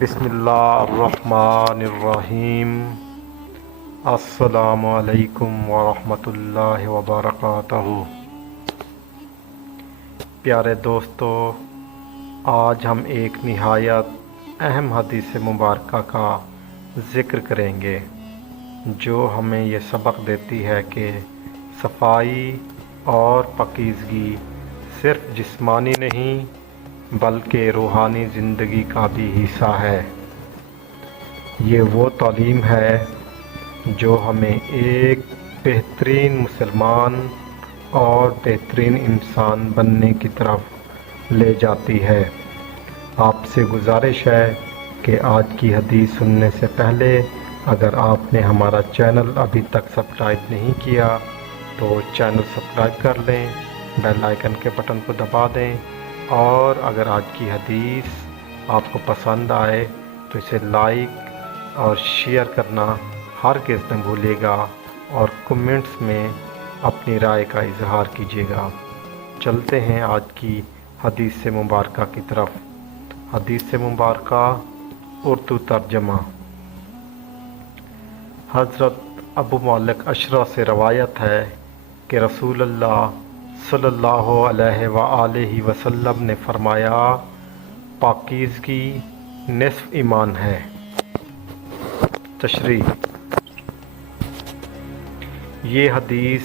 بسم اللہ الرحمن الرحیم۔ السلام علیکم ورحمۃ اللہ وبرکاتہ۔ پیارے دوستو، آج ہم ایک نہایت اہم حدیث مبارکہ کا ذکر کریں گے جو ہمیں یہ سبق دیتی ہے کہ صفائی اور پاکیزگی صرف جسمانی نہیں بلکہ روحانی زندگی کا بھی حصہ ہے۔ یہ وہ تعلیم ہے جو ہمیں ایک بہترین مسلمان اور بہترین انسان بننے کی طرف لے جاتی ہے۔ آپ سے گزارش ہے کہ آج کی حدیث سننے سے پہلے اگر آپ نے ہمارا چینل ابھی تک سبسکرائب نہیں کیا تو چینل سبسکرائب کر لیں، بیل آئیکن کے بٹن کو دبا دیں، اور اگر آج کی حدیث آپ کو پسند آئے تو اسے لائک اور شیئر کرنا ہرگز نہ بھولیے گا، اور کمنٹس میں اپنی رائے کا اظہار کیجیے گا۔ چلتے ہیں آج کی حدیث مبارکہ کی طرف۔ حدیث مبارکہ اردو ترجمہ۔ حضرت ابو مالک اشرح سے روایت ہے کہ رسول اللہ صلی اللہ علیہ وآلہ وسلم نے فرمایا، پاکیزگی نصف ایمان ہے۔ تشریح۔ یہ حدیث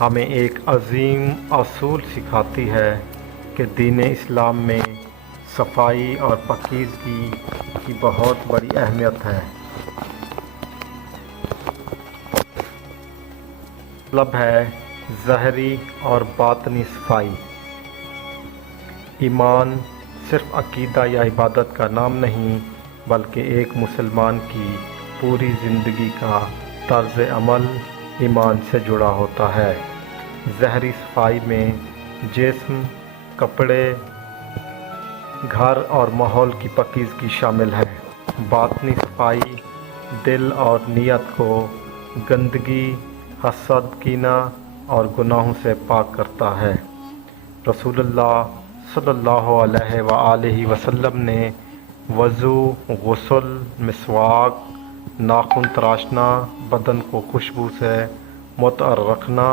ہمیں ایک عظیم اصول سکھاتی ہے کہ دین اسلام میں صفائی اور پاکیزگی کی بہت بڑی اہمیت ہے۔ مطلب ہے ظاہری اور باطنی صفائی۔ ایمان صرف عقیدہ یا عبادت کا نام نہیں بلکہ ایک مسلمان کی پوری زندگی کا طرز عمل ایمان سے جڑا ہوتا ہے۔ ظاہری صفائی میں جسم، کپڑے، گھر اور ماحول کی پاکیزگی شامل ہے۔ باطنی صفائی دل اور نیت کو گندگی، حسد، کینہ اور گناہوں سے پاک کرتا ہے۔ رسول اللہ صلی اللہ علیہ وآلہ وسلم نے وضو، غسل، مسواک، ناخن تراشنا، بدن کو خوشبو سے معطر رکھنا،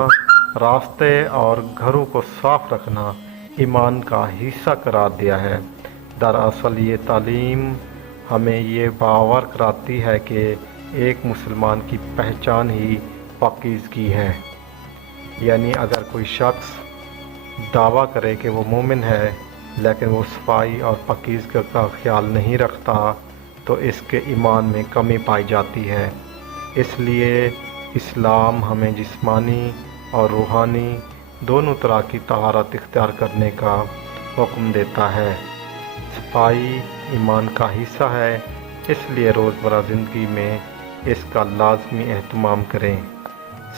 راستے اور گھروں کو صاف رکھنا ایمان کا حصہ قرار دیا ہے۔ دراصل یہ تعلیم ہمیں یہ باور کراتی ہے کہ ایک مسلمان کی پہچان ہی پاکیزگی ہے۔ یعنی اگر کوئی شخص دعویٰ کرے کہ وہ مومن ہے لیکن وہ صفائی اور پاکیزگی کا خیال نہیں رکھتا تو اس کے ایمان میں کمی پائی جاتی ہے۔ اس لیے اسلام ہمیں جسمانی اور روحانی دونوں طرح کی طہارت اختیار کرنے کا حکم دیتا ہے۔ صفائی ایمان کا حصہ ہے، اس لیے روزمرہ زندگی میں اس کا لازمی اہتمام کریں۔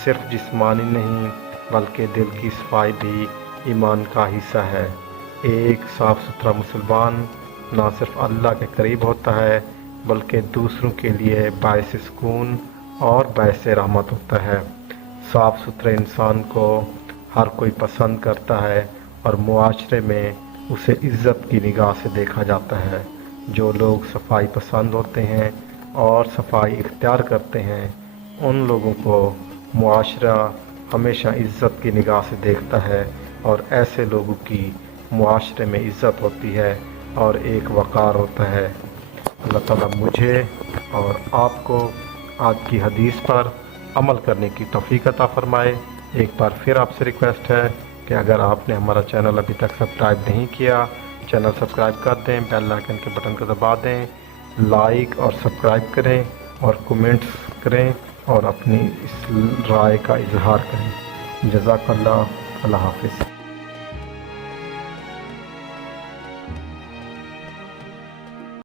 صرف جسمانی نہیں بلکہ دل کی صفائی بھی ایمان کا حصہ ہے۔ ایک صاف ستھرا مسلمان نہ صرف اللہ کے قریب ہوتا ہے بلکہ دوسروں کے لیے باعث سکون اور باعث رحمت ہوتا ہے۔ صاف ستھرے انسان کو ہر کوئی پسند کرتا ہے اور معاشرے میں اسے عزت کی نگاہ سے دیکھا جاتا ہے۔ جو لوگ صفائی پسند ہوتے ہیں اور صفائی اختیار کرتے ہیں ان لوگوں کو معاشرہ ہمیشہ عزت کی نگاہ سے دیکھتا ہے، اور ایسے لوگوں کی معاشرے میں عزت ہوتی ہے اور ایک وقار ہوتا ہے۔ اللہ تعالیٰ مجھے اور آپ کو آج کی حدیث پر عمل کرنے کی توفیق عطا فرمائے۔ ایک بار پھر آپ سے ریکویسٹ ہے کہ اگر آپ نے ہمارا چینل ابھی تک سبسکرائب نہیں کیا، چینل سبسکرائب کر دیں، بیل آئیکن کے بٹن کو دبا دیں، لائک اور سبسکرائب کریں اور کمنٹس کریں اور اپنی اس رائے کا اظہار کریں۔ جزاک اللہ۔ اللہ حافظ۔